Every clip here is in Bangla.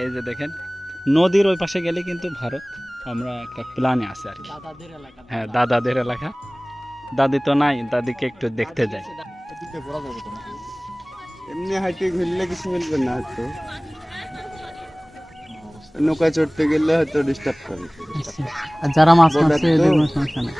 এই যে দেখেন নদীর ওই পাশে গেলে কিন্তু ভারত আমরা একটা প্ল্যানে আছে আর কি। হ্যাঁ দাদাদের এলাকা। দাদি তো নাই দাদিকে একটু দেখতে যাই। এমনি হাইটে ঘুরলে কিছু মিলবে না হয়তো। নৌকায় চড়তে গেলে হয়তো ডিস্টার্ব করে। আর যারা মাছ মারছে এদের কোনো সমস্যা নেই।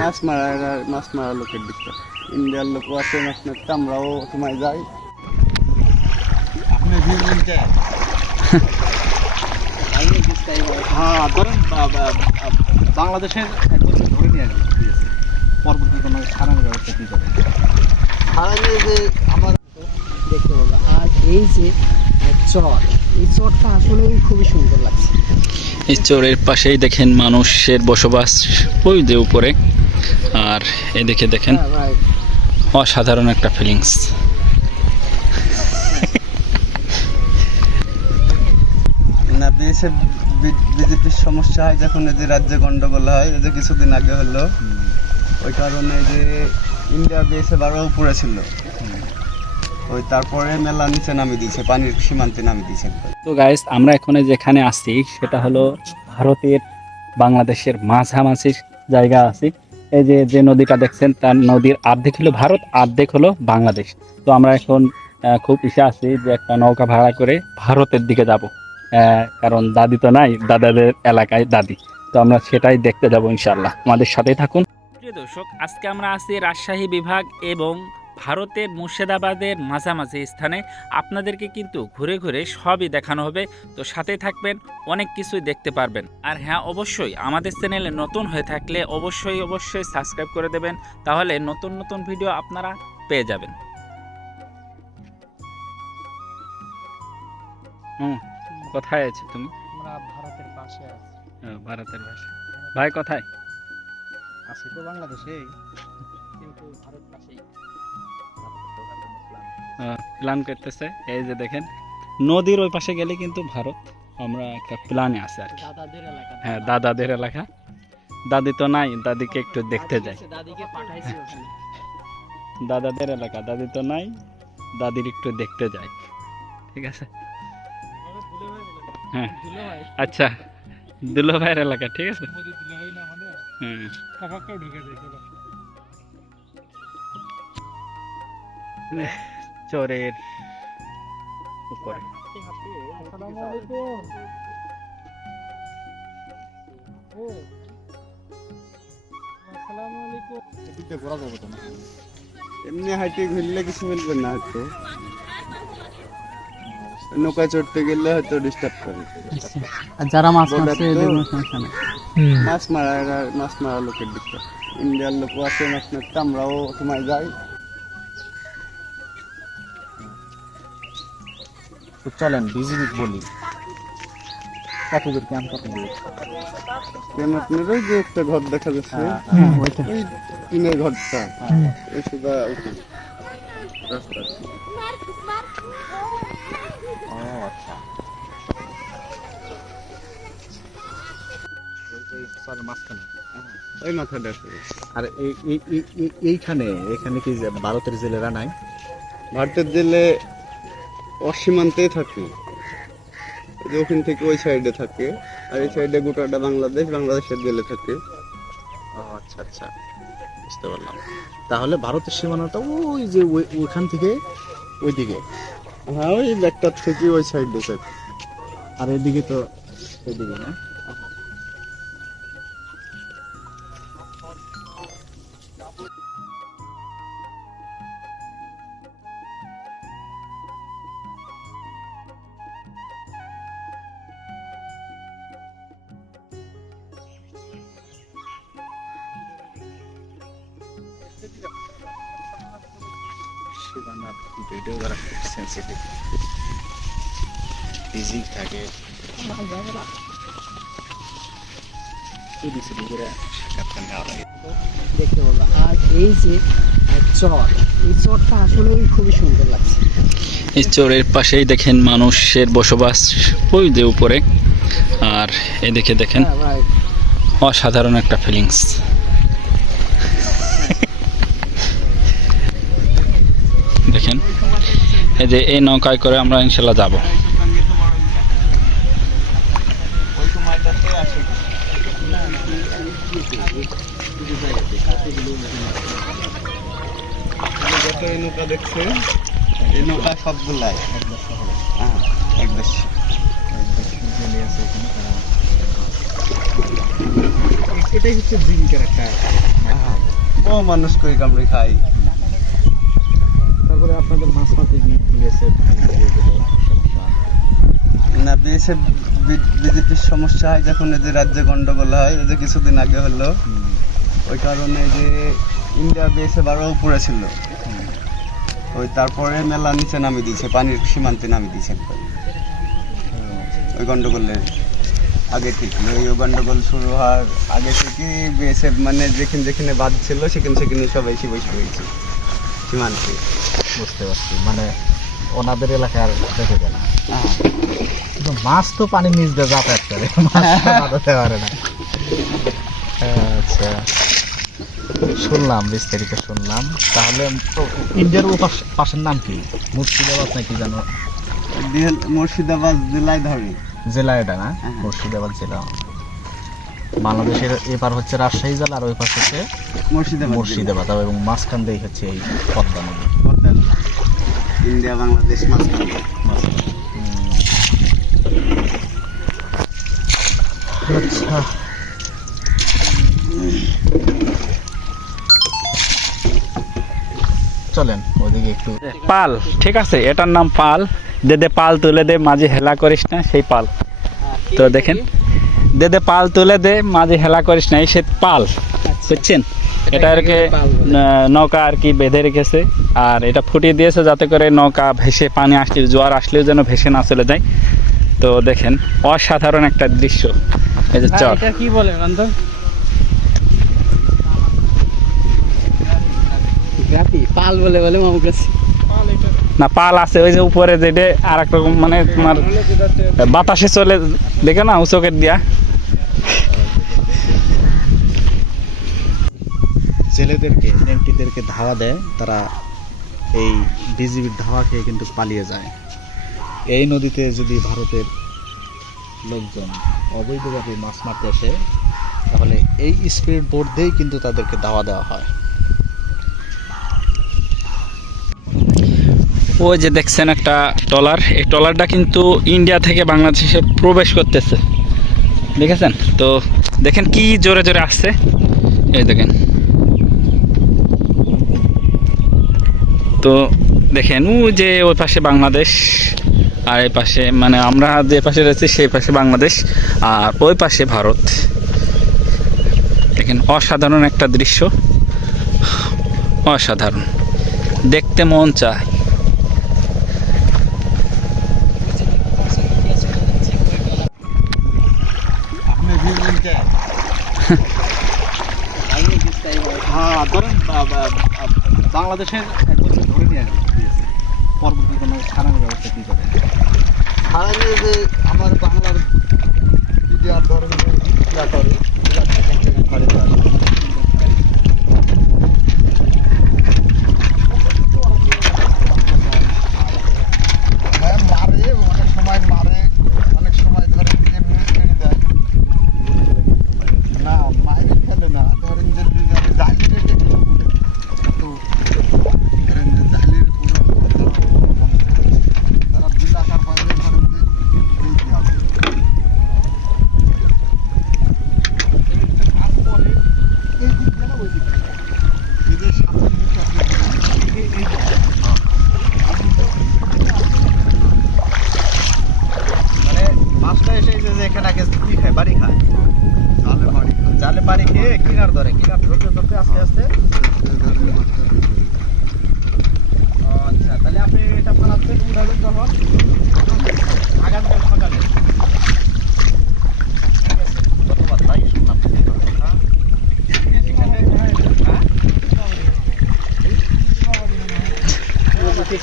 মাছ মারা মাছ মারা লোকের ডিস্টার্ব ইন্ডিয়ার লোক আছে মাছ মারতে আমরাও সময় যাই। আপনি ভিউ বলতে বাংলাদেশের এক বছর ধরে নিয়ে গেল পরবর্তী কোনো সারানোর ব্যবস্থা কি করে সারানো যে আমার দেখতে পাবো আর এই যে চর এই চরটা আসলে খুবই সুন্দর লাগছে এই চোরের পাশেই দেখেন মানুষের বসবাস ওই যে উপরে। আর এদিকে দেখেন হ্যাঁ অসাধারণ একটা ফিলিংস দেশে বিজেপির সমস্যা হয় যখন এই যে রাজ্যে গন্ডগোল হয়, এই যে কিছুদিন আগে হলো। ওই কারণে যে ইন্ডিয়া দেশে বারো উপরে ছিল। ওই তারপরে মেলা নিচে নামিয়ে দিয়েছে, পানির সীমান্তে নামিয়ে দিয়েছে। তো গাইস আমরা এখানে যেখানে আছি, সেটা হলো ভারতের, বাংলাদেশের মাঝামাঝি জায়গা আছি। এই যে যে নদীটা দেখছেন, তার নদীর অর্ধেক হলো ভারত, অর্ধেক হলো বাংলাদেশ। তো আমরা এখন খুব ইসে আছি যে একটা নৌকা ভাড়া করে ভারতের দিকে যাব। কারণ দাদি তো নাই, দাদাদের এলাকায় দাদি। তো আমরা সেটাই দেখতে যাব ইনশাল্লাহ আমাদের সাথেই থাকুন। প্রিয় দর্শক, আজকে আমরা আছি রাজশাহী বিভাগ এবং ভারতের মুর্শিদাবাদের মাঝামাঝি স্থানে। আপনাদেরকে কিন্তু ঘুরে ঘুরে সবই দেখানো হবে। তো সাথে থাকবেন, অনেক কিছুই দেখতে পারবেন। আর হ্যাঁ অবশ্যই আমাদের চ্যানেলে নতুন হয়ে থাকলে অবশ্যই অবশ্যই সাবস্ক্রাইব করে দেবেন। তাহলে নতুন নতুন ভিডিও আপনারা পেয়ে যাবেন। হুম। কোথায় আছো তুমি? আমরা ভারতের পাশে আছি। ভারতের ভাষা ভাই কোথায়? আছে তো বাংলাদেশে কিন্তু ভারত পাশেই। প্ল্যান করতেছে। এই যে দেখেন নদীর ওই পাশে গেলে কিন্তু ভারত আমরা একটা প্ল্যানে আছে আর কি। হ্যাঁ দাদাদের এলাকা। দাদি তো নাই দাদিকে একটু দেখতে যাই। দাদিকে পাঠাইছি ওখানে। দাদাদের এলাকা দাদি তো নাই দাদির একটু দেখতে যাই। ঠিক আছে? হ্যাঁ। দিল ভাই আচ্ছা দুলো ভাইয়ের এলাকা ঠিক আছে? হুম চোরের উপরে আসসালামু আলাইকুম ও আসসালামু আলাইকুম এদিকে ঘোরা যাবে তো না এমনি হাইটে ঘুরলে কিছু মিলবে না হয়তো নৌকায় চড়তে গেলে হয়তো ডিস্টার্ব করে। আর যারা মাছ মারছে এদের কোনো সমস্যা নেই। মাছ মারা মাছ মারা লোকের ডিস্টার্ব ইন্ডিয়ার লোক আছে মাছ মারতে আমরাও সময় যাই। তো চলেন বিজিবি বলি। কত দূর কেমন কত দূর কেন আপনার ওই যে একটা ঘর দেখা যাচ্ছে হ্যাঁ, ওই টিনের ঘরটা। হ্যাঁ। ওই সোজা রাস্তা ওই- ওই মাঝখানে। ওই মাথাটা আর এই- এই- এই- এই- এইখানে এখানে কি যে ভারতের জেলেরা নাই? ভারতের জেলে অসীমান্তেই থাকে। যে ওখান থেকে ওই সাইডে থাকে আর এই সাইডে গোটাটা বাংলাদেশ বাংলাদেশের জেলে থাকে। ও আচ্ছা আচ্ছা। বুঝতে পারলাম। তাহলে ভারতের সীমানাটা ওই যে ওই- ওইখান থেকে ওইদিকে? হ্যাঁ ওই ব্যাগটার থেকে ওই সাইডে থাকে। আর এদিকে তো এদিকে না? সীমানার ভিডিও করা খুব সেন্সিটিভ বিজি থাকে। দেখতে পাবো আর এই যে চর এই চরটা আসলে খুবই সুন্দর লাগছে। এই চোরের পাশেই দেখেন মানুষের বসবাস ওই যে উপরে। আর এদিকে দেখেন হ্যাঁ অসাধারণ একটা ফিলিংস এই যে এই নৌকায় করে আমরা ইনশাল্লাহ যাব। নৌকা ও মানুষ কই কামড়ে খাই আপনাদের মাছ মারতে গিয়ে বিএসএফ না বিএসএফ বিজেপির সমস্যা হয় যখন এই যে রাজ্যে গন্ডগোল হয় এই যে কিছুদিন আগে হলো। ওই কারণে যে ইন্ডিয়া বিএসএফ আরও উপরে ছিল। ওই তারপরে মেলা নিচে নামিয়ে দিয়েছে পানির সীমান্তে নামিয়ে দিয়েছে ওই গন্ডগোলের আগে থেকে। ওই গন্ডগোল শুরু হওয়ার আগে থেকে বিএসএফ মানে যেখানে যেখানে বাদ ছিল সেখানে সেখানে সবাই এসে বসে হয়েছে। সীমান্তে বুঝতে পারছি। মানে ওনাদের এলাকার দেখে যায় না হ্যাঁ। কিন্তু মাছ তো পানির নিচ দিয়ে যাতায়াত করে মাছ বাঁধাতে পারে না। আচ্ছা। শুনলাম বিস্তারিত শুনলাম। তাহলে ইন্ডিয়ার পাশের নাম কি? মুর্শিদাবাদ নাকি জানো? মুর্শিদাবাদ জেলায় ধরে। জেলা এটা না? হ্যাঁ। মুর্শিদাবাদ জেলা। বাংলাদেশের এপার হচ্ছে রাজশাহী জেলা আর ওই পাশ হচ্ছে মুর্শিদাবাদ মুর্শিদাবাদ। এবং মাঝখান দিয়ে হচ্ছে এই পদ্মা নদী। ইন্ডিয়া বাংলাদেশ মাঝখানে। আচ্ছা। চলেন ওইদিকে একটু। পাল ঠিক আছে এটার নাম পাল। দে দে পাল তুলে দে মাঝে হেলা করিস না সেই পাল। তো দেখেন দে দে পাল তুলে দে মাঝে হেলা করিস না এই সে পাল বুঝছেন? এটা আর কি নৌকা আর কি বেঁধে রেখেছে। আর এটা ফুটিয়ে দিয়েছে যাতে করে নৌকা ভেসে পানি আসলে জোয়ার আসলেও যেন ভেসে না চলে যায়। তো দেখেন অসাধারণ একটা দৃশ্য। এই যে চর। এটা কি পাল বলে বলে মামু কাছে। না পাল আছে ওই যে উপরে যেটা আর এক রকম মানে তোমার বাতাসে চলে দেখে না উচকের দিয়া। ছেলেদেরকে নেংটিদেরকে ধাওয়া দেয়, তারা এই বিজিবির ধাওয়া খেয়ে কিন্তু পালিয়ে যায়। এই নদীতে যদি ভারতের লোকজন অবৈধভাবে মাছ মারতে আসে, তাহলে এই স্পিড বোট দিয়েই কিন্তু তাদেরকে ধাওয়া দেওয়া হয়। ওই যে দেখছেন একটা ট্রলার, এই ট্রলারটা কিন্তু ইন্ডিয়া থেকে বাংলাদেশে প্রবেশ করতেছে। দেখেছেন? তো দেখেন কি জোরে জোরে আসছে। এই দেখেন। তো দেখেন ও যে ওই পাশে বাংলাদেশ আর এই পাশে মানে আমরা যে পাশে রয়েছি সেই পাশে বাংলাদেশ আর ওই পাশে ভারত। দেখেন অসাধারণ একটা দৃশ্য। অসাধারণ। দেখতে মন চায়। হ্যাঁ বাংলাদেশের একজনকে ধরে নিয়ে গেল পরবর্তী কোনো ছাড়ানোর ব্যবস্থা কী করে? হারালে যে আমার বাংলার মিডিয়ার ধরনের ইয়া করে করে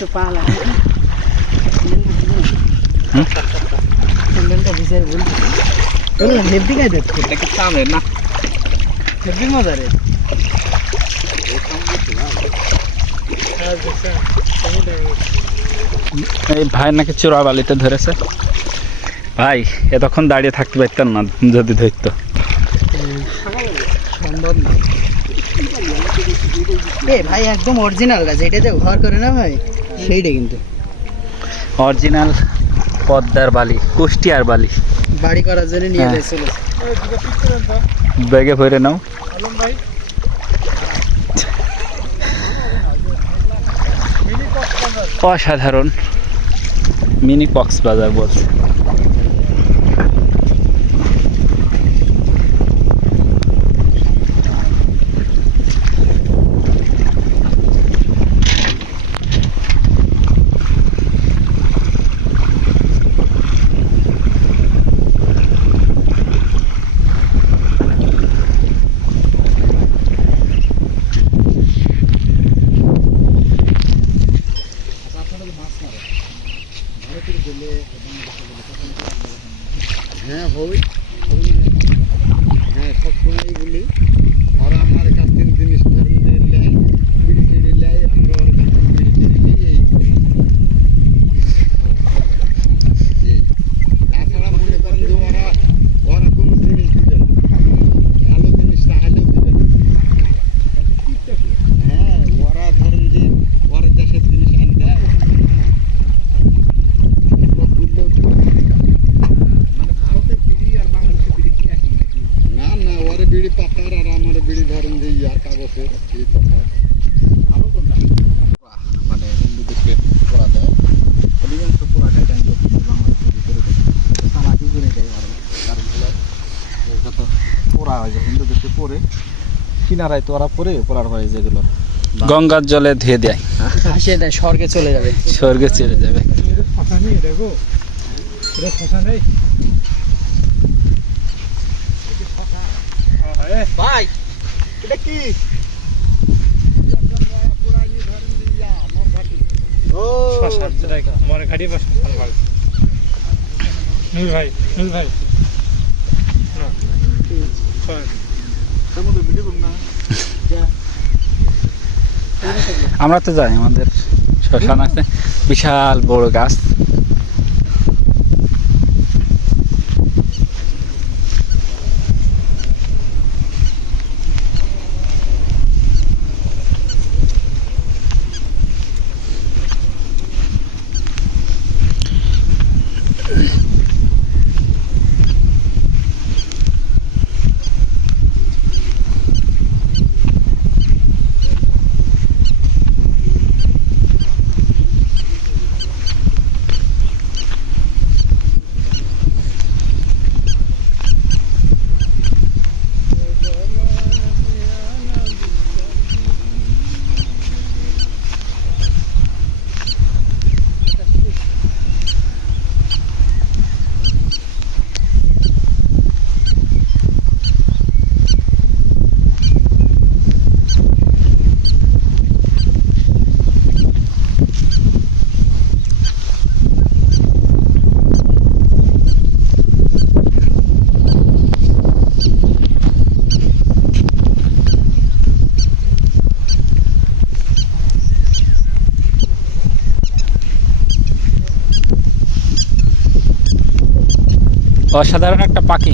একটু পালা স্যান্ডেলটা ভিজাই বল বললাম হেভি গায়ে দেখতে। এটা কি সামনে না? হেভি মজা রে এই ভাই নাকি চোরা বালিতে ধরেছে। ভাই এতক্ষণ দাঁড়িয়ে থাকতে পারতাম না যদি ধরত। সম্ভব ভাই একদম অরিজিনাল গাছ এটা যে ঘর করে না ভাই? সেইটা কিন্তু। অরিজিনাল পদ্মার বালি কুষ্টিয়ার বালি। বাড়ি করার জন্য নিয়ে হ্যাঁ। যাইছিল। ব্যাগে ভরে নাও। অসাধারণ। মিনি কক্সবাজার বলছে। পোড়া হয় হিন্দুদেরকে পরে কিনারায় তোরা পরে পোড়ার হয় যেগুলো। গঙ্গার জলে ধুয়ে দেয়। হ্যাঁ, ভাসিয়ে দেয় স্বর্গে চলে যাবে। স্বর্গে চলে যাবে। ভাই এটা কি? ভাই ভাই। আমরা তো যাই আমাদের শ্মশান আছে। বিশাল বড় গাছ। অসাধারণ একটা পাখি।